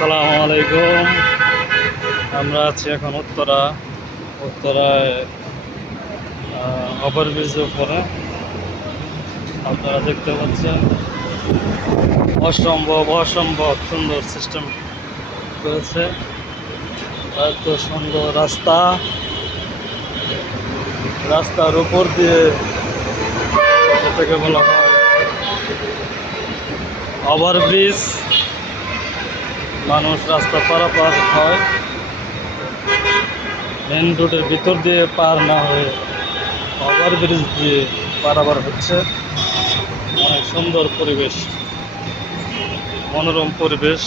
আসসালামু আলাইকুম। আমরা আছি এখন উত্তরায় ওভারব্রিজের উপরে। আপনারা দেখতে পাচ্ছেন অসম্ভব সুন্দর সিস্টেম করেছে। এত সুন্দর রাস্তার উপর দিয়ে, এটাকে বলা হয় ওভারব্রিজ। মানুষ রাস্তা পারাপার হয়, মেন রোডের ভিতর দিয়ে পার না হয়ে ওভারব্রিজ দিয়ে পারাপার হচ্ছে। অনেক সুন্দর পরিবেশ, মনোরম পরিবেশ।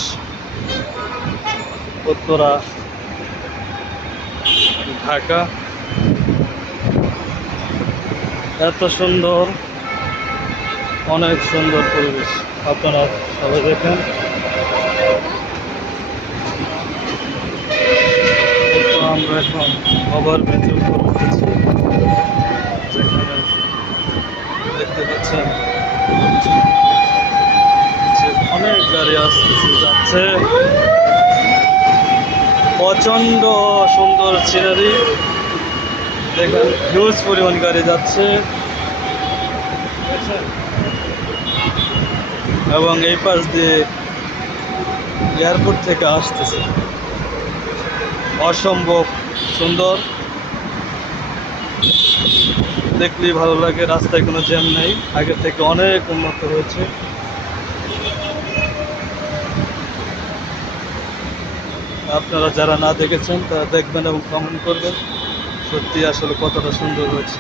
উত্তরা, ঢাকা। এত সুন্দর, অনেক সুন্দর পরিবেশ। আপনারা সবাই দেখেন। আমরা এখন ওভারব্রিজের উপর উঠেছি, যেখানে দেখতে পাচ্ছেন যে অনেক গাড়ি আসতেছে যাচ্ছে। প্রচন্ড সুন্দর সিনারি, দেখেন হিউজ পরিমাণ গাড়ি যাচ্ছে। এবং এই পাশ দিয়ে এয়ারপোর্ট থেকে আসতেছে। অসম্ভব সুন্দর, দেখলেই ভালো লাগে। রাস্তায় কোনো জ্যাম নেই, আগে থেকে অনেক উন্নত হয়েছে। আপনারা যারা না দেখেছেন তারা দেখবেন এবং কমেন্ট করবেন সত্যি আসলে কতটা সুন্দর হয়েছে।